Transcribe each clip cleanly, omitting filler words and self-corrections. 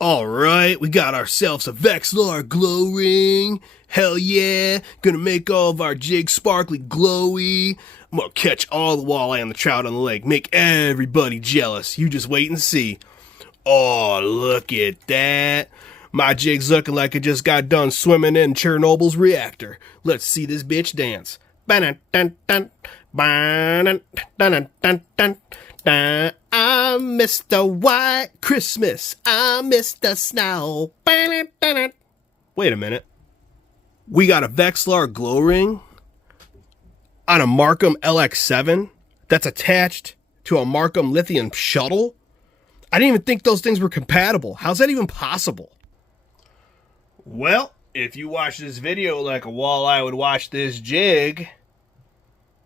Alright, we got ourselves a Vexilar Glo-ring. Hell yeah, gonna make all of our jigs sparkly glowy. I'm gonna catch all the walleye and the trout on the lake, make everybody jealous. You just wait and see. Oh, look at that. My jig's looking like it just got done swimming in Chernobyl's reactor. Let's see this bitch dance. I missed the white Christmas. I missed the snow. Wait a minute. We got a Vexilar Glo ring on a Marcum LX7 that's attached to a Marcum Lithium Shuttle? I didn't even think those things were compatible. How's that even possible? Well, if you watch this video like a walleye would watch this jig,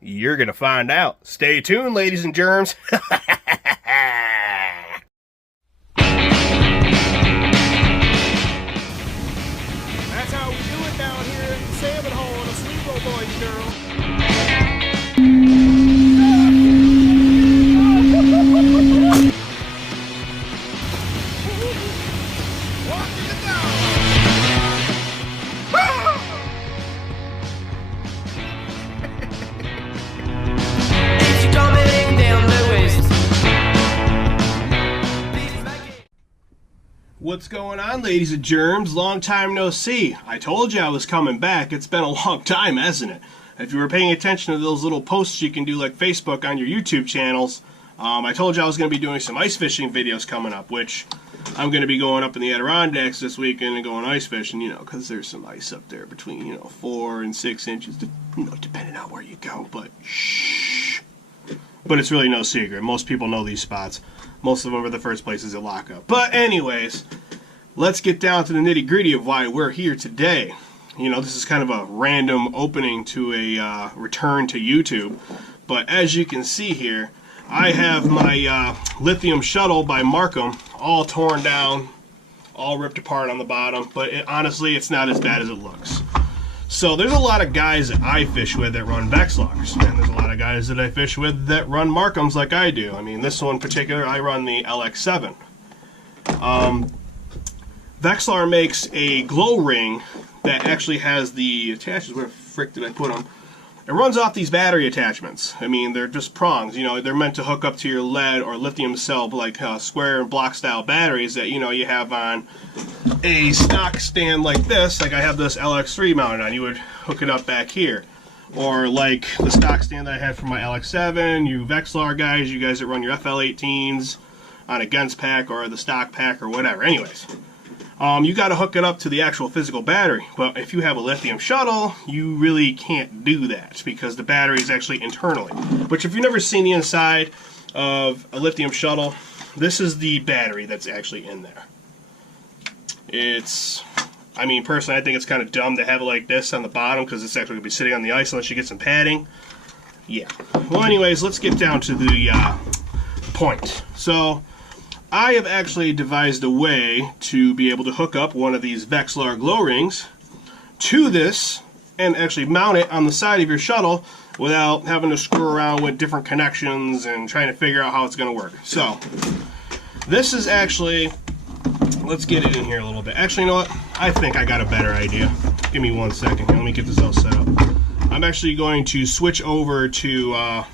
you're gonna find out. Stay tuned, ladies and germs. That's how we do it down here in the salmon hole in Oswego, boys and girls. Walking it down. If you're coming down the west. What's going on, ladies and germs? Long time no see. I told you I was coming back. It's been a long time, hasn't it? If you were paying attention to those little posts you can do like Facebook on your YouTube channels, I told you I was going to be doing some ice fishing videos coming up, which I'm going to be going up in the Adirondacks this weekend and going ice fishing, you know, because there's some ice up there between, 4 and 6 inches, depending on where you go, but shh. But it's really no secret. Most people know these spots. Most of them are the first places that lock up. But anyways, let's get down to the nitty-gritty of why we're here today. This is kind of a random opening to a return to YouTube. But as you can see here, I have my Lithium Shuttle by Marcum all torn down, all ripped apart on the bottom. But honestly, it's not as bad as it looks. So there's a lot of guys that I fish with that run Vexilars, and there's a lot of guys that I fish with that run Marcums like I do. I mean, this one in particular, I run the LX7. Vexilar makes a glow ring that actually has the attachments. Where the frick did I put them? It runs off these battery attachments. I mean, they're just prongs. They're meant to hook up to your lead or lithium cell, like square and block style batteries that you have on a stock stand like this. Like I have this LX3 mounted on. You would hook it up back here, or like the stock stand that I had for my LX7. You Vexilar guys, you guys that run your FL18s on a Gens pack or the stock pack or whatever. Anyways. You got to hook it up to the actual physical battery. But if you have a lithium shuttle, you really can't do that because the battery is actually internally. Which, if you've never seen the inside of a lithium shuttle, this is the battery that's actually in there. Personally, I think it's kind of dumb to have it like this on the bottom because it's actually going to be sitting on the ice unless you get some padding. Yeah. Well, anyways, let's get down to the point. So I have actually devised a way to be able to hook up one of these Vexilar Glo rings to this and actually mount it on the side of your shuttle without having to screw around with different connections and trying to figure out how it's going to work. So this is actually, let's get it in here a little bit. Actually, you know what? I think I got a better idea. Give me 1 second here. Let me get this all set up. I'm actually going to switch over to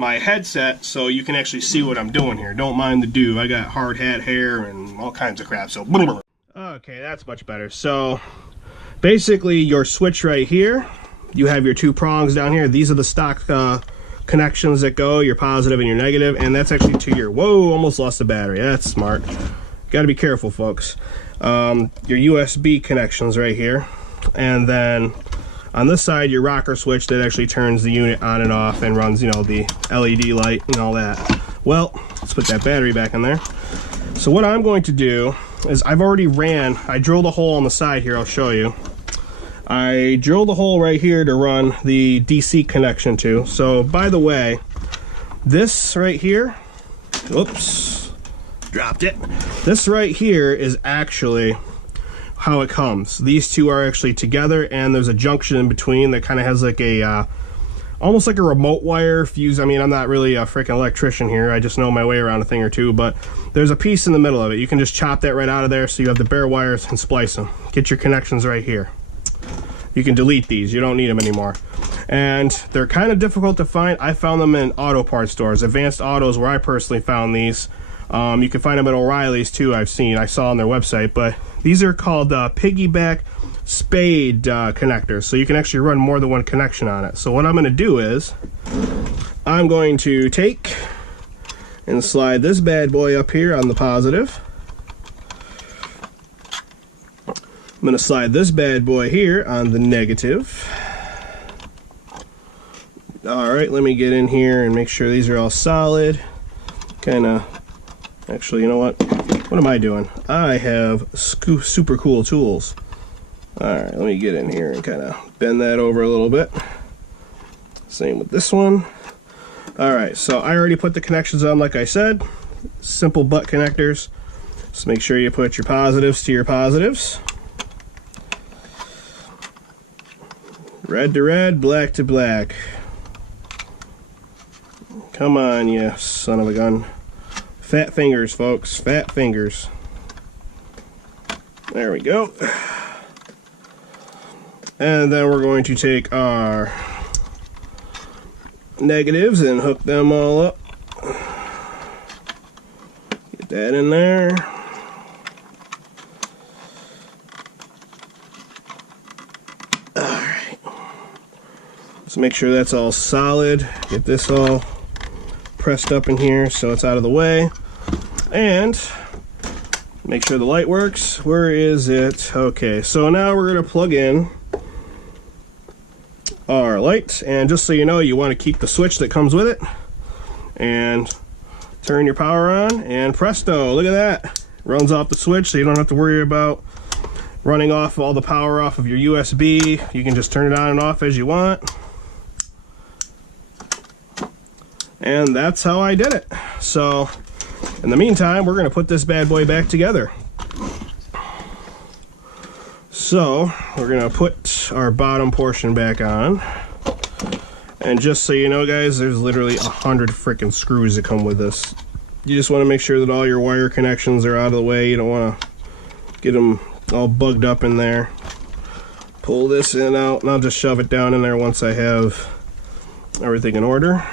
my headset so you can actually see what I'm doing here. Don't mind the do. I got hard hat hair and all kinds of crap. So okay, that's much better. So basically your switch right here, you have your 2 prongs down here. These are the stock connections that go, your positive and your negative, and that's actually to your, whoa, almost lost the battery. That's smart. Got to be careful, folks. Your USB connections right here, and then on this side, your rocker switch that actually turns the unit on and off and runs, the LED light and all that. Well, let's put that battery back in there. So what I'm going to do is I drilled a hole on the side here, I'll show you. I drilled a hole right here to run the DC connection to. So, by the way, this right here, oops, dropped it. This right here is actually how it comes. These two are actually together, and there's a junction in between that kind of has like a almost like a remote wire fuse. I mean, I'm not really a freaking electrician here. I just know my way around a thing or two, but there's a piece in the middle of it. You can just chop that right out of there so you have the bare wires and splice them. Get your connections right here. You can delete these. You don't need them anymore. And they're kind of difficult to find. I found them in auto parts stores. Advanced Autos, where I personally found these. You can find them at O'Reilly's too, I saw on their website, but these are called piggyback spade connectors, so you can actually run more than one connection on it. So what I'm going to do is I'm going to take and slide this bad boy up here on the positive. I'm going to slide this bad boy here on the negative. Alright, let me get in here and make sure these are all solid. Actually, you know what? What am I doing? I have super cool tools. Alright, let me get in here and kind of bend that over a little bit. Same with this one. Alright, so I already put the connections on, like I said. Simple butt connectors. Just make sure you put your positives to your positives. Red to red, black to black. Come on, you son of a gun. Fat fingers, folks. Fat fingers. There we go. And then we're going to take our negatives and hook them all up. Get that in there. Alright. Let's make sure that's all solid. Get this all pressed up in here so it's out of the way, and make sure the light works. Where is it? Okay, so now we're going to plug in our light, and just so you know, you want to keep the switch that comes with it and turn your power on, and presto, look at that, runs off the switch, so you don't have to worry about running off all the power off of your USB. You can just turn it on and off as you want. And that's how I did it. So in the meantime, we're going to put this bad boy back together. So we're going to put our bottom portion back on. And just so you know, guys, there's literally 100 freaking screws that come with this. You just want to make sure that all your wire connections are out of the way. You don't want to get them all bugged up in there. Pull this in out, and I'll just shove it down in there once I have everything in order.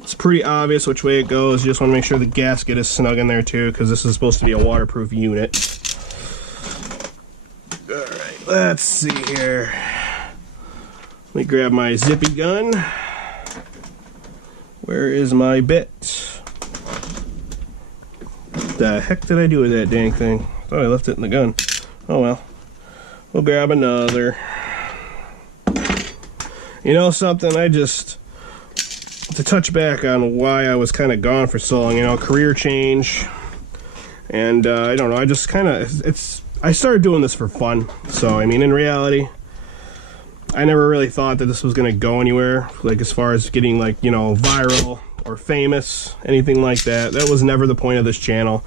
It's pretty obvious which way it goes. You just want to make sure the gasket is snug in there too, because this is supposed to be a waterproof unit. Alright, let's see here. Let me grab my zippy gun. Where is my bit? What the heck did I do with that dang thing? I thought I left it in the gun. Oh well. We'll grab another. You know something? To touch back on why I was kind of gone for so long, you know, career change, and I don't know, I just kind of, I started doing this for fun. So I mean, in reality, I never really thought that this was going to go anywhere, like as far as getting, like, you know, viral or famous, anything like that. That was never the point of this channel.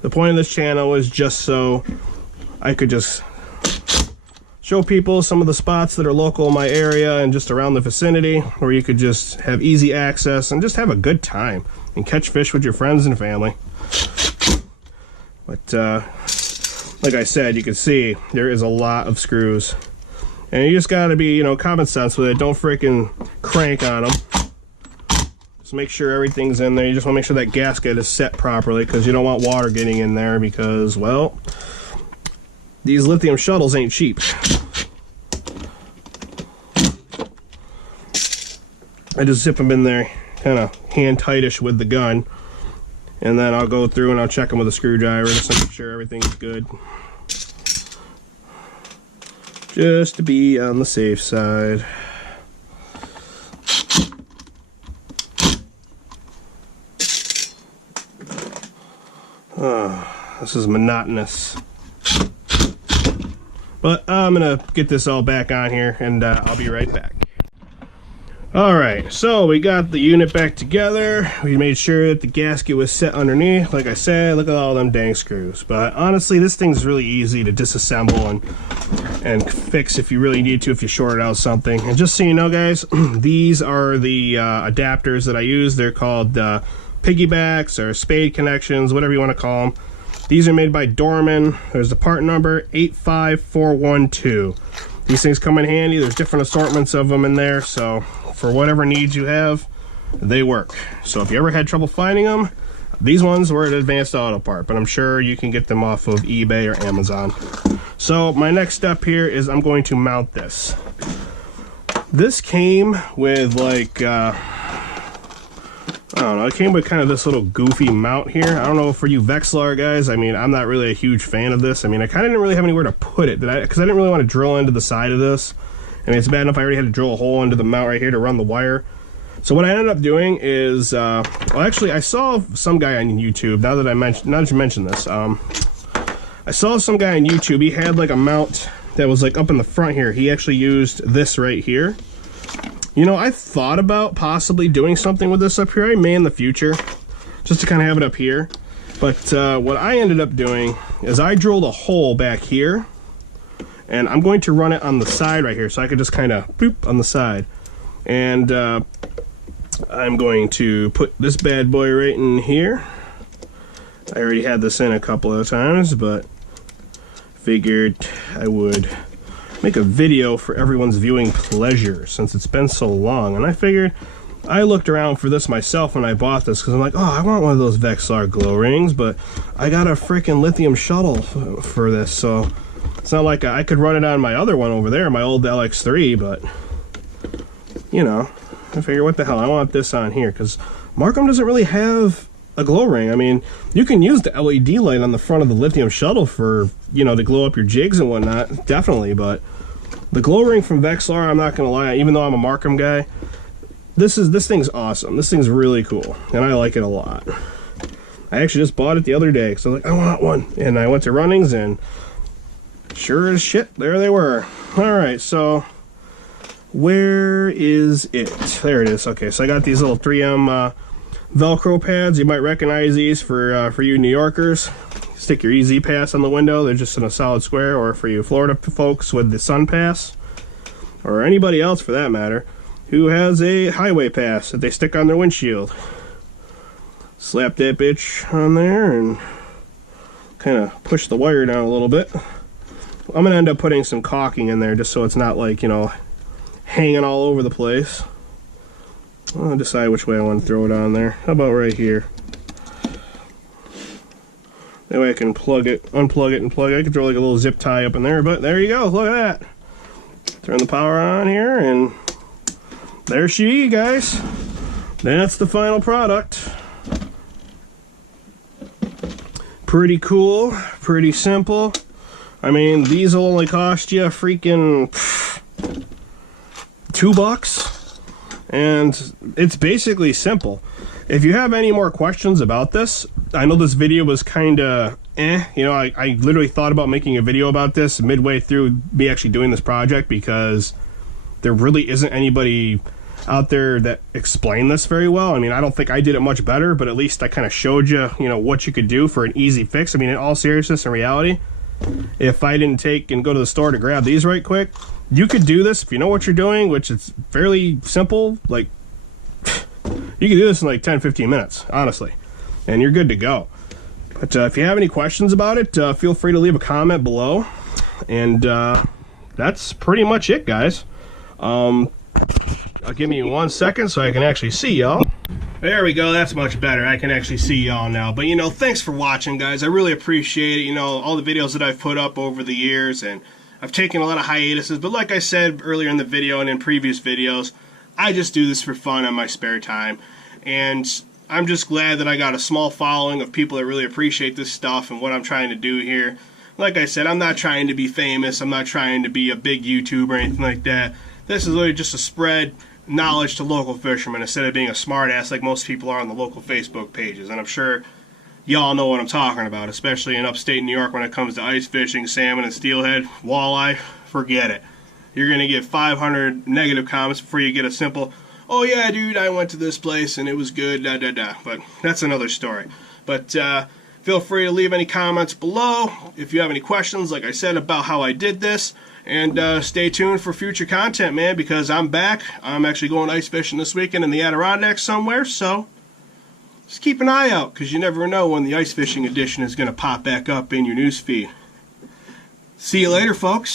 The point of this channel was just so I could just show people some of the spots that are local in my area and just around the vicinity, where you could just have easy access and just have a good time and catch fish with your friends and family. But like I said, you can see there is a lot of screws, and you just gotta be, you know, common sense with it. Don't freaking crank on them. Just make sure everything's in there. You just want to make sure that gasket is set properly, because you don't want water getting in there, because, well, these lithium shuttles ain't cheap. I just zip them in there kind of hand tightish with the gun, and then I'll go through and I'll check them with a screwdriver just to make sure everything's good, just to be on the safe side. Oh, this is monotonous. But I'm gonna get this all back on here, and I'll be right back. Alright, so we got the unit back together. We made sure that the gasket was set underneath. Like I said, look at all them dang screws. But honestly, this thing's really easy to disassemble and fix if you really need to, if you shorted out something. And just so you know, guys, these are the adapters that I use. They're called piggybacks or spade connections, whatever you want to call them. These are made by Dorman. There's the part number 85412. These things come in handy. There's different assortments of them in there, so for whatever needs you have, they work. So if you ever had trouble finding them, these ones were at Advanced Auto Part, but I'm sure you can get them off of eBay or Amazon. So my next step here is I'm going to mount this. This came with like, I don't know, it came with kind of this little goofy mount here. I don't know, for you Vexilar guys, I mean, I'm not really a huge fan of this. I mean, I kind of didn't really have anywhere to put it, because I didn't really want to drill into the side of this. I mean, it's bad enough I already had to drill a hole into the mount right here to run the wire. So what I ended up doing is, well, actually, I saw some guy on YouTube, now that you mentioned this, I saw some guy on YouTube, he had like a mount that was like up in the front here. He actually used this right here. You know, I thought about possibly doing something with this up here. I may in the future, just to kind of have it up here. But what I ended up doing is I drilled a hole back here, and I'm going to run it on the side right here, so I could just kind of boop on the side. And I'm going to put this bad boy right in here. I already had this in a couple of times, but figured I would make a video for everyone's viewing pleasure since it's been so long. And I figured, I looked around for this myself when I bought this, because I'm like, oh, I want one of those Vexilar Glo rings, but I got a freaking lithium shuttle for this, so it's not like I could run it on my other one over there, my old LX3, but, you know, I figure, what the hell, I want this on here, because Marcum doesn't really have a glow ring. I mean, you can use the LED light on the front of the lithium shuttle for, you know, to glow up your jigs and whatnot, definitely, but the glow ring from Vexilar, I'm not going to lie, even though I'm a Marcum guy, this thing's awesome. This thing's really cool, and I like it a lot. I actually just bought it the other day, because I was like, I want one, and I went to Runnings, and sure as shit, there they were. Alright, so where is it? There it is. Okay, so I got these little 3M Velcro pads. You might recognize these for you New Yorkers. Stick your Easy Pass on the window. They're just in a solid square. Or for you Florida folks with the Sun Pass, or anybody else for that matter, who has a highway pass that they stick on their windshield. Slap that bitch on there and kind of push the wire down a little bit. I'm going to end up putting some caulking in there just so it's not like, you know, hanging all over the place. I'll decide which way I want to throw it on there. How about right here? That way I can plug it, unplug it, and plug it. I can throw like a little zip tie up in there, but there you go. Look at that. Turn the power on here, and there she is, guys. That's the final product. Pretty cool, pretty simple. I mean, these will only cost you a freaking $2, and it's basically simple. If you have any more questions about this, I know this video was kind of you know, I literally thought about making a video about this midway through me actually doing this project, because there really isn't anybody out there that explained this very well. I mean, I don't think I did it much better, but at least I kind of showed you, you know, what you could do for an easy fix. I mean, in all seriousness and reality, if I didn't take and go to the store to grab these right quick, you could do this if you know what you're doing, which is fairly simple. Like, you can do this in like 10-15 minutes, honestly, and you're good to go. But if you have any questions about it, feel free to leave a comment below. And that's pretty much it, guys. Give me 1 second so I can actually see y'all. There we go, that's much better. I can actually see y'all now. But, you know, thanks for watching, guys. I really appreciate it. You know, all the videos that I've put up over the years, and I've taken a lot of hiatuses. But like I said earlier in the video and in previous videos, I just do this for fun on my spare time. And I'm just glad that I got a small following of people that really appreciate this stuff and what I'm trying to do here. Like I said, I'm not trying to be famous. I'm not trying to be a big YouTuber or anything like that. This is literally just to spread knowledge to local fishermen instead of being a smartass like most people are on the local Facebook pages. And I'm sure y'all know what I'm talking about, especially in upstate New York when it comes to ice fishing, salmon, and steelhead, walleye. Forget it. You're going to get 500 negative comments before you get a simple, oh yeah, dude, I went to this place and it was good, da da da. But that's another story. But feel free to leave any comments below if you have any questions, like I said, about how I did this. And stay tuned for future content, man, because I'm back. I'm actually going ice fishing this weekend in the Adirondacks somewhere, so just keep an eye out, because you never know when the ice fishing edition is going to pop back up in your newsfeed. See you later, folks.